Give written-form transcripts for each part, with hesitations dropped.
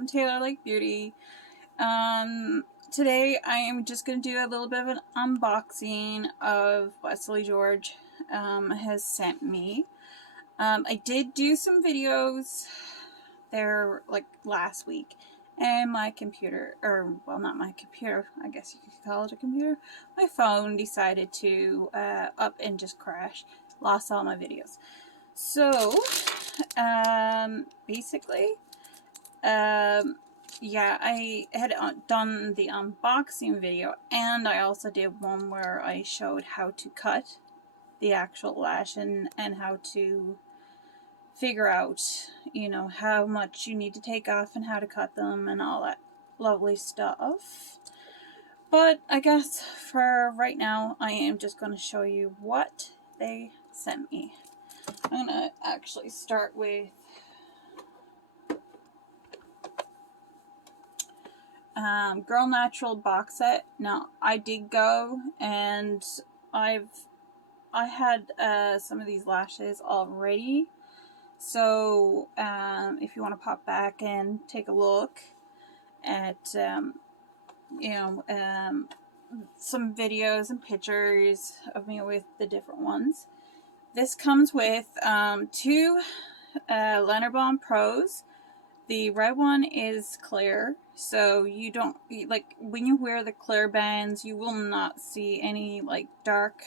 from Taylor Lake Beauty. Today I am just going to do a little bit of an unboxing of what Silly George has sent me. I did do some videos there like last week, and my computer, or well, not my computer, I guess you could call it a computer, my phone decided to up and just crash. Lost all my videos. So basically, yeah, I had done the unboxing video, and I also did one where I showed how to cut the actual lash and how to figure out, you know, how much you need to take off and how to cut them and all that lovely stuff. But I guess for right now, I am just going to show you what they sent me. I'm going to actually start with Girl Natural box set. Now, I did go and I had some of these lashes already. So if you want to pop back and take a look at you know, some videos and pictures of me with the different ones. This comes with two Liner Balm Pros. The red one is clear, so you don't, like, when you wear the clear bands, you will not see any, like, dark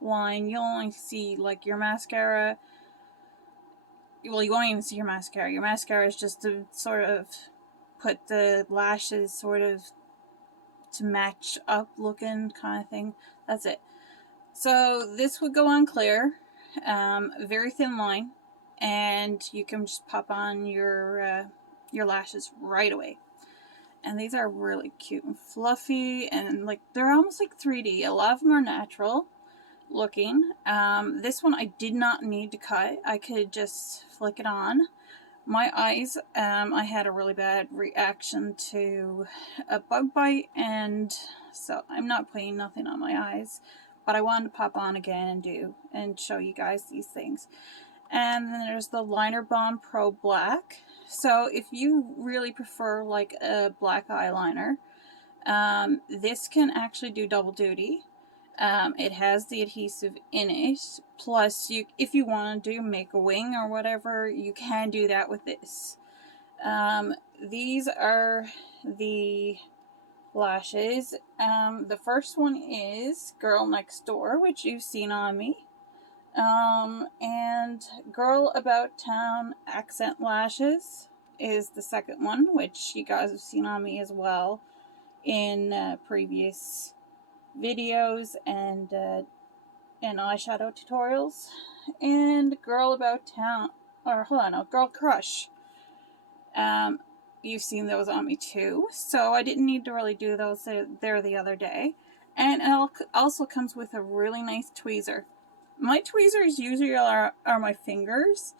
line. You'll only see, like, your mascara. Well, you won't even see your mascara. Your mascara is just to sort of put the lashes sort of to match up looking kind of thing. That's it. So this would go on clear, very thin line, and you can just pop on your lashes right away. And these are really cute and fluffy, and like they're almost like 3D. A lot of them are natural looking. This one I did not need to cut. I could just flick it on. My eyes, I had a really bad reaction to a bug bite, and so I'm not putting nothing on my eyes, but I wanted to pop on again and show you guys these things. And then there's the Liner Balm Pro Black. So if you really prefer like a black eyeliner, this can actually do double duty. It has the adhesive in it, plus if you want to make a wing or whatever, you can do that with this. These are the lashes. The first one is Girl Next Door, which you've seen on me. And Girl About Town Accent Lashes is the second one, which you guys have seen on me as well in previous videos and eyeshadow tutorials. And Girl About Town, or hold on, no, Girl Crush. You've seen those on me too, so I didn't need to really do those there the other day. And it also comes with a really nice tweezer. My tweezers usually are my fingers.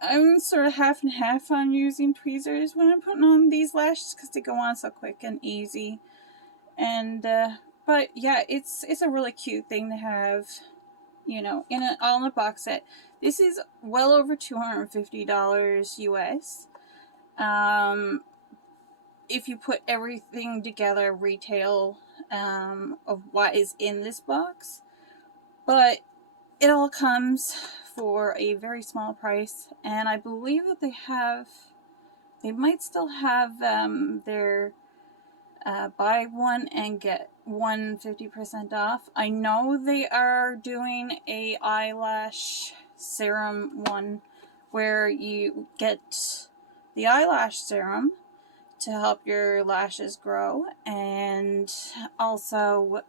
I'm sort of half and half on using tweezers when I'm putting on these lashes because they go on so quick and easy. And but yeah, it's a really cute thing to have, you know, all in a box set. This is well over $250 US. If you put everything together, retail of what is in this box, but it all comes for a very small price, and I believe that they might still have their buy one and get one 50% off. I know they are doing a eyelash serum one where you get the eyelash serum to help your lashes grow, and also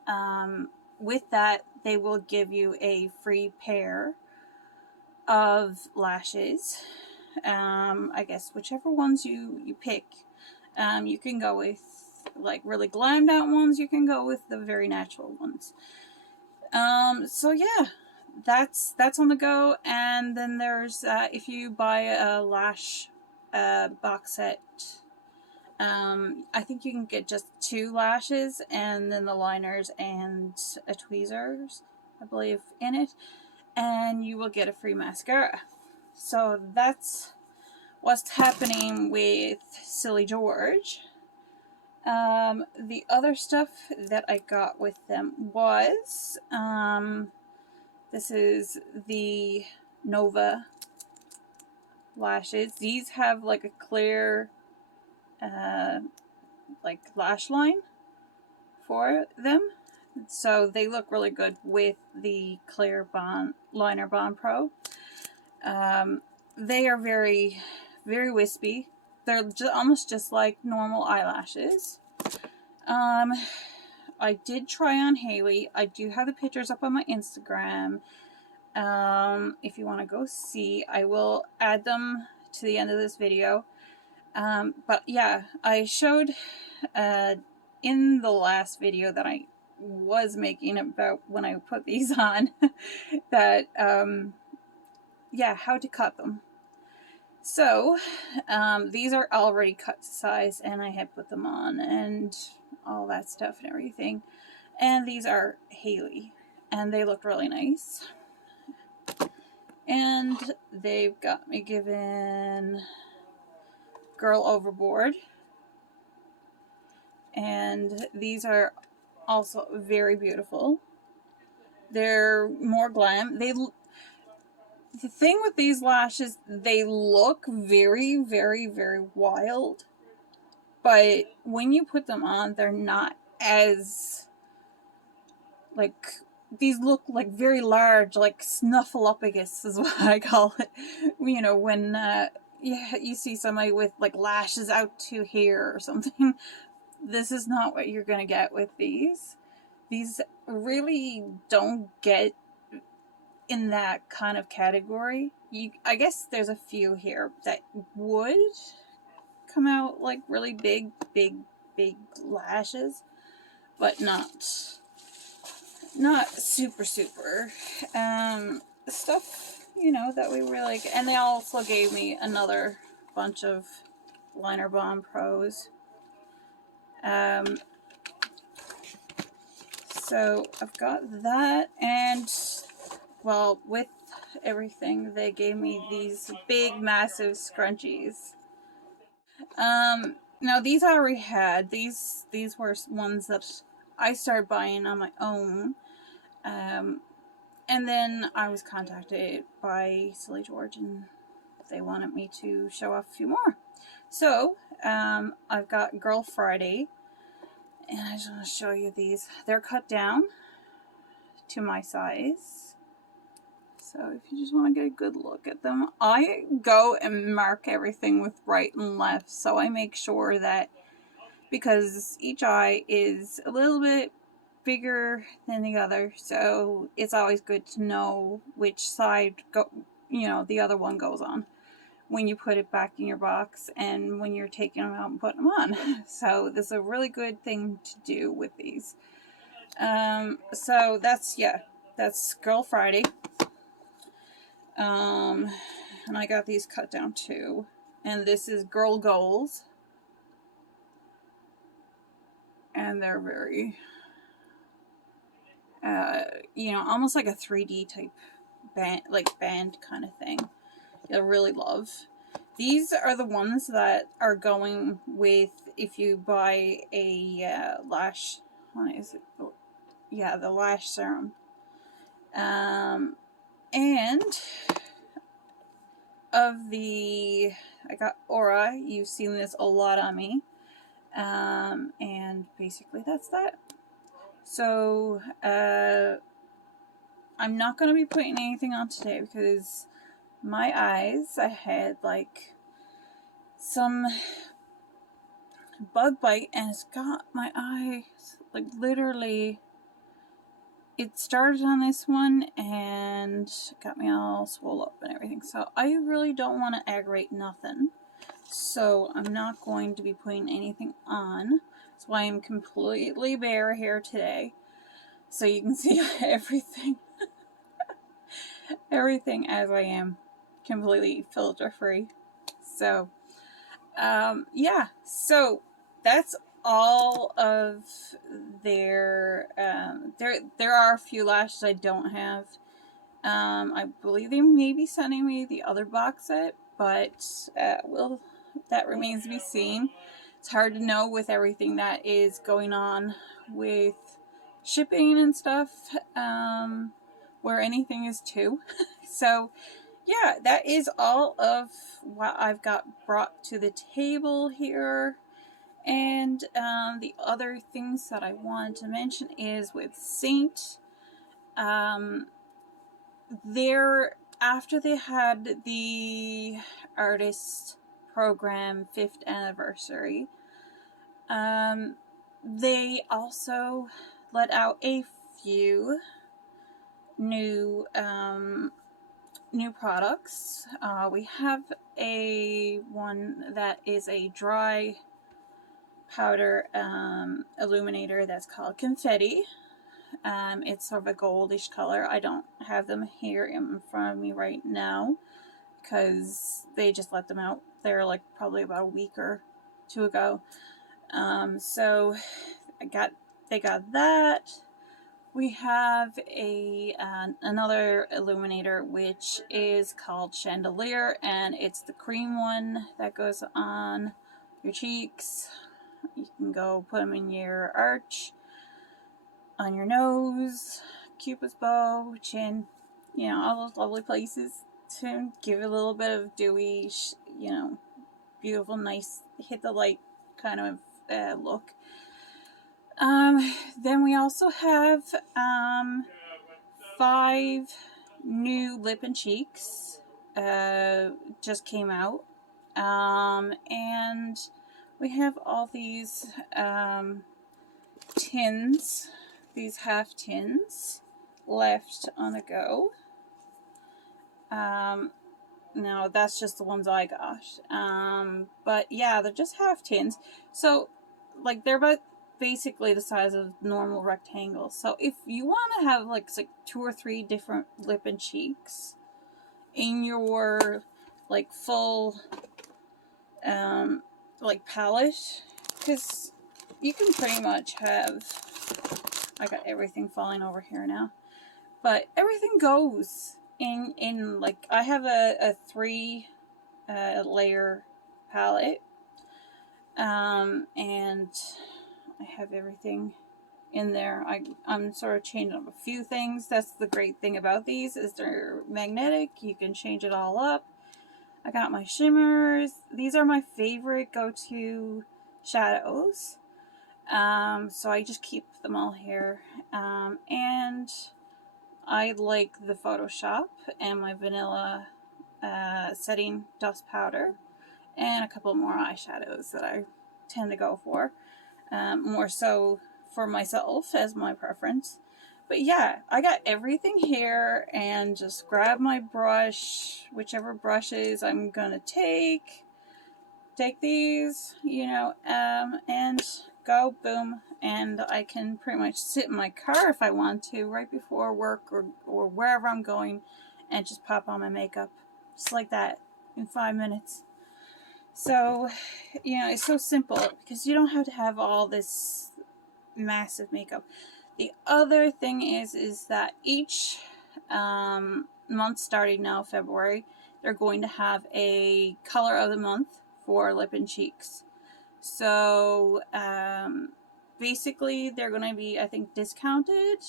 with that they will give you a free pair of lashes. I guess whichever ones you pick. You can go with like really glammed out ones, you can go with the very natural ones. So yeah, that's on the go. And then there's if you buy a lash box set, I think you can get just 2 lashes and then the liners and a tweezers, I believe, in it, and you will get a free mascara. So that's what's happening with Silly George. The other stuff that I got with them was, this is the Nova lashes. These have like a clear, like lash line for them. So they look really good with the Clear Bond Liner Bond Pro. They are very, very wispy. They're almost just like normal eyelashes. I did try on Haley. I do have the pictures up on my Instagram. If you want to go see, I will add them to the end of this video. But yeah, I showed in the last video that I was making about when I put these on that yeah, how to cut them. So these are already cut to size, and I had put them on and all that stuff and everything. And these are Haley, and they look really nice. And they've got me given Girl Overboard. And these are also very beautiful. They're more glam. The thing with these lashes, they look very, very, very wild. But when you put them on, they're not as, like, these look like very large, like snuffleupagus is what I call it. You know, when you see somebody with like lashes out to here or something. This is not what you're going to get with these. These really don't get in that kind of category. I guess there's a few here that would come out like really big, big, big lashes, but not super, super. Stuff, you know, that we really like. And they also gave me another bunch of Liner Balm Pros. So I've got that, and well, with everything, they gave me these big, massive scrunchies. Now these I already had. These were ones that I started buying on my own. And then I was contacted by Silly George, and they wanted me to show off a few more. So, I've got Girl Friday, and I just want to show you these. They're cut down to my size. So if you just want to get a good look at them, I go and mark everything with right and left. So I make sure that, because each eye is a little bit bigger than the other, so it's always good to know which side the other one goes on when you put it back in your box and when you're taking them out and putting them on. So this is a really good thing to do with these. So that's Girl Friday. And I got these cut down too. And this is Girl Goals. And they're very, almost like a 3D type band kind of thing. You'll really love. These are the ones that are going with if you buy a lash. What is it? Yeah, the Eyelash Serum. And I got Aura. You've seen this a lot on me. And basically that's that. So, I'm not going to be putting anything on today because my eyes, I had like some bug bite and it's got my eyes, like literally, it started on this one and got me all swole up and everything. So I really don't want to aggravate nothing. So I'm not going to be putting anything on. That's why I'm completely bare here today. So you can see everything. Everything as I am. Completely filter free. So, yeah. So that's all of their, there are a few lashes I don't have. I believe they may be sending me the other box set. but that remains to be seen. It's hard to know with everything that is going on with shipping and stuff, where anything is too. So yeah, that is all of what I've got brought to the table here. And the other things that I wanted to mention is with Saint, after they had the artist program 5th anniversary, they also let out a few new products. We have a one that is a dry powder illuminator that's called Confetti. It's sort of a goldish color. I don't have them here in front of me right now because they just let them out. They're like probably about a week or two ago. So they got that. We have another illuminator which is called Chandelier, and it's the cream one that goes on your cheeks. You can go put them in your arch, on your nose, Cupid's bow, chin, you know, all those lovely places to give it a little bit of dewy, you know, beautiful, nice, hit the light kind of look. Then we also have 5 new lip and cheeks just came out, and we have all these tins, these half tins left on the go. Now that's just the ones I got, but yeah, they're just half tins, so like they're about basically the size of normal rectangles. So if you want to have like 2 or 3 different lip and cheeks in your like full like palette, because you can pretty much have, I got everything falling over here now, but everything goes in like, I have a 3 layer palette, and I have everything in there. I'm sort of changing up a few things. That's the great thing about these, is they're magnetic. You can change it all up. I got my shimmers. These are my favorite go-to shadows. So I just keep them all here. And I like the Photoshop and my vanilla setting dust powder, and a couple more eyeshadows that I tend to go for. More so for myself as my preference. But yeah, I got everything here, and just grab my brush, whichever brushes I'm gonna take these, you know, and go, boom, and I can pretty much sit in my car if I want to, right before work or wherever I'm going, and just pop on my makeup, just like that, in 5 minutes. So, you know, it's so simple because you don't have to have all this massive makeup. The other thing is that each month starting now, February, they're going to have a color of the month for lip and cheeks. So basically they're going to be, I think, discounted,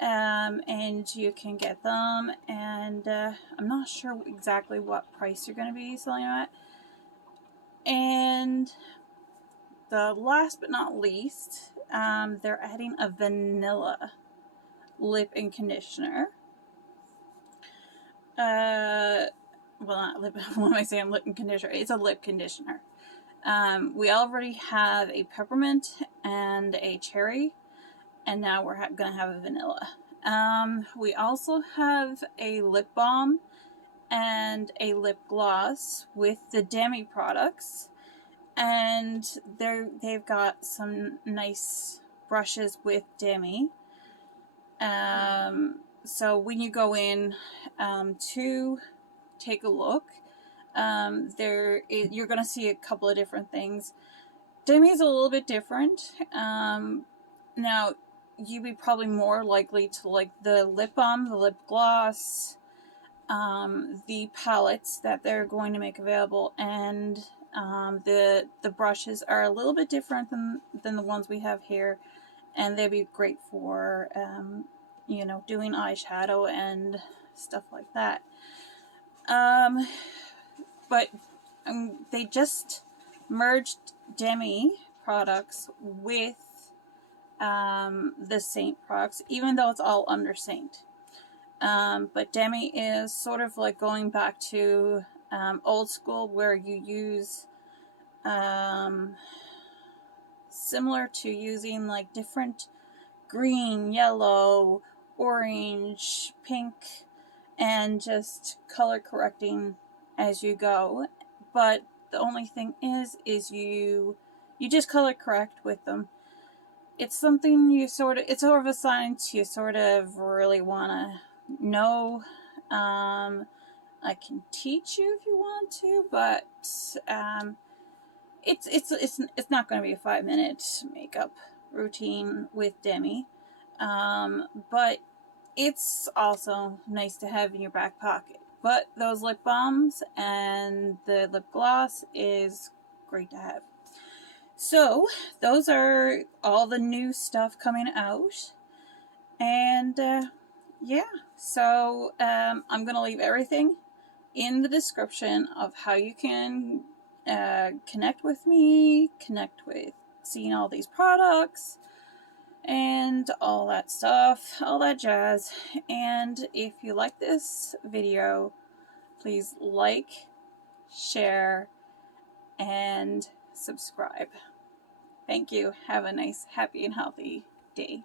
and you can get them, and I'm not sure exactly what price you're going to be selling them at. And the last but not least, they're adding a vanilla lip and conditioner. Well, not lip, when I say lip and conditioner, it's a lip conditioner. We already have a peppermint and a cherry, and now we're going to have a vanilla. We also have a lip balm and a lip gloss with the Demi products, and they've got some nice brushes with Demi. So when you go in to take a look, you're going to see a couple of different things. Demi is a little bit different. Now, you'd be probably more likely to like the lip balm, the lip gloss, the palettes that they're going to make available, and the brushes are a little bit different than the ones we have here, and they'd be great for you know, doing eyeshadow and stuff like that. But they just merged Demi products with the Saint products, even though it's all under Saint. But Demi is sort of like going back to old school, where you use similar to using like different green, yellow, orange, pink, and just color correcting as you go. But the only thing is you just color correct with them. It's something it's sort of a science you sort of really want to know. I can teach you if you want to, but it's not going to be a 5-minute makeup routine with Demi. But it's also nice to have in your back pocket. But those lip balms and the lip gloss is great to have. So those are all the new stuff coming out. And yeah, so I'm going to leave everything in the description of how you can connect with me, connect with seeing all these products, and all that stuff, all that jazz. And if you like this video, please like, share, and subscribe. Thank you. Have a nice, happy, and healthy day.